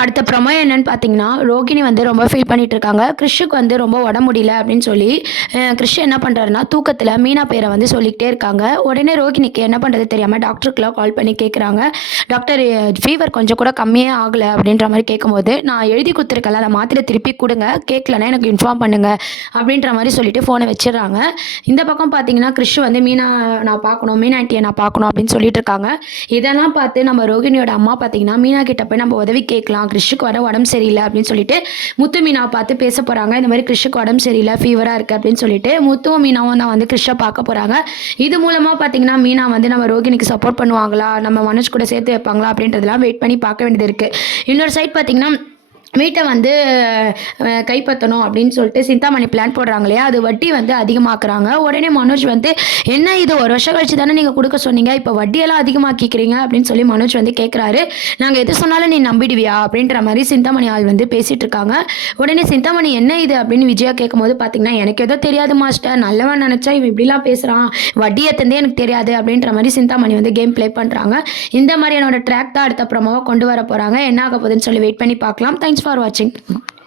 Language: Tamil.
அடுத்த ப்ரொமோ என்னன்னு பார்த்தீங்கன்னா, ரோகிணி வந்து ரொம்ப ஃபீல் பண்ணிட்டு இருக்காங்க. கிறிஷுக்கு வந்து ரொம்ப உடம்பு முடியல அப்படின்னு சொல்லி, கிறிஷ் என்ன பண்றாருன்னா, தூக்கத்தில மீனா பேர வந்து சொல்லிக்கிட்டே இருக்காங்க. உடனே ரோகிணிக்கு என்ன பண்றது தெரியாம டாக்டருக்குலாம் கால் பண்ணி கேட்குறாங்க. டாக்டர் ஃபீவர் கொஞ்சம் கூட கம்மியே ஆகல அப்படின்ற மாரி கேட்கும்போது, நான் எழுதி குடுத்துருக்கேன்ல அந்த மாத்திரை திருப்பி குடுங்க. கேட்கலன்னா எனக்கு இன்ஃபார்ம் பண்ணுங்க அப்படின்ற மாரி சொல்லிட்டு ஃபோன வச்சுடுறாங்க. இந்த பக்கம் பார்த்தீங்கன்னா, கிறிஷ் வந்து மீனா நான் பார்க்கணும், மீனா ஆன்ட்டிய நான் பார்க்கணும் அப்படின்னு சொல்லிட்டு இருக்காங்க. இதெல்லாம் பார்த்து நம்ம ரோகிணியோட அம்மா பார்த்தீங்கன்னா, மீனா கிட்ட போய் நம்ம உதவி கேட்கலாம். கிறிஷுக்கு வர உடம்பு சரியில்ல அப்படின்னு சொல்லிட்டு முத்து மீனாவை பார்த்து பேச போறாங்க. இந்த மாதிரி கிறிஷுக்கு உடம்பு சரியில்லை, ஃபீவரா இருக்கு அப்படின்னு சொல்லிட்டு முத்துவும் மீனாவும் தான் வந்து கிறிஷை பார்க்க போறாங்க. இது மூலமா பார்த்தீங்கன்னா, மீனா வந்து நம்ம ரோகிணிக்கு சப்போர்ட் பண்ணுவாங்களா, நம்ம மனோஜ் கூட சேர்த்து வைப்பாங்களா அப்படின்றதெல்லாம் வெயிட் பண்ணி பார்க்க வேண்டியது இருக்கு. இன்னொரு சைட் பார்த்தீங்கன்னா, வீட்டை வந்து கைப்பற்றணும் அப்படின்னு சொல்லிட்டு சிந்தாமணி பிளான் போடுறாங்க இல்லையா, அது வட்டி வந்து அதிகமாக்குறாங்க. உடனே மனோஜ் வந்து என்ன இது 1 வருஷம் கழிச்சு தானே நீங்கள் கொடுக்க சொன்னீங்க, இப்போ வட்டியெல்லாம் அதிகமாக்கிக்கிறீங்க அப்படின்னு சொல்லி மனோஜ் வந்து கேட்குறாரு. நாங்கள் எது சொன்னாலும் நீ நம்பிடுவியா அப்படின்ற மாதிரி சிந்தாமணி ஆள் வந்து பேசிட்டு இருக்காங்க. உடனே சிந்தாமணி என்ன இது அப்படின்னு விஜயா கேட்கும்போது பார்த்தீங்கன்னா, எனக்கு ஏதோ தெரியாது மாஸ்டர், நல்லவன் நினச்சா இவன் இப்படிலாம் பேசுகிறான், வட்டியை தந்தே எனக்கு தெரியாது அப்படின்ற மாதிரி சிந்தாமணி வந்து கேம் ப்ளே பண்ணுறாங்க. இந்த மாதிரியான ட்ராக் தான் அடுத்த ப்ரோமோவை கொண்டு வர போகிறாங்க. என்ன ஆக போகுதுன்னு சொல்லி வெயிட் பண்ணி பார்க்கலாம். தேங்க்ஸ் ஃபார் வாட்சிங்.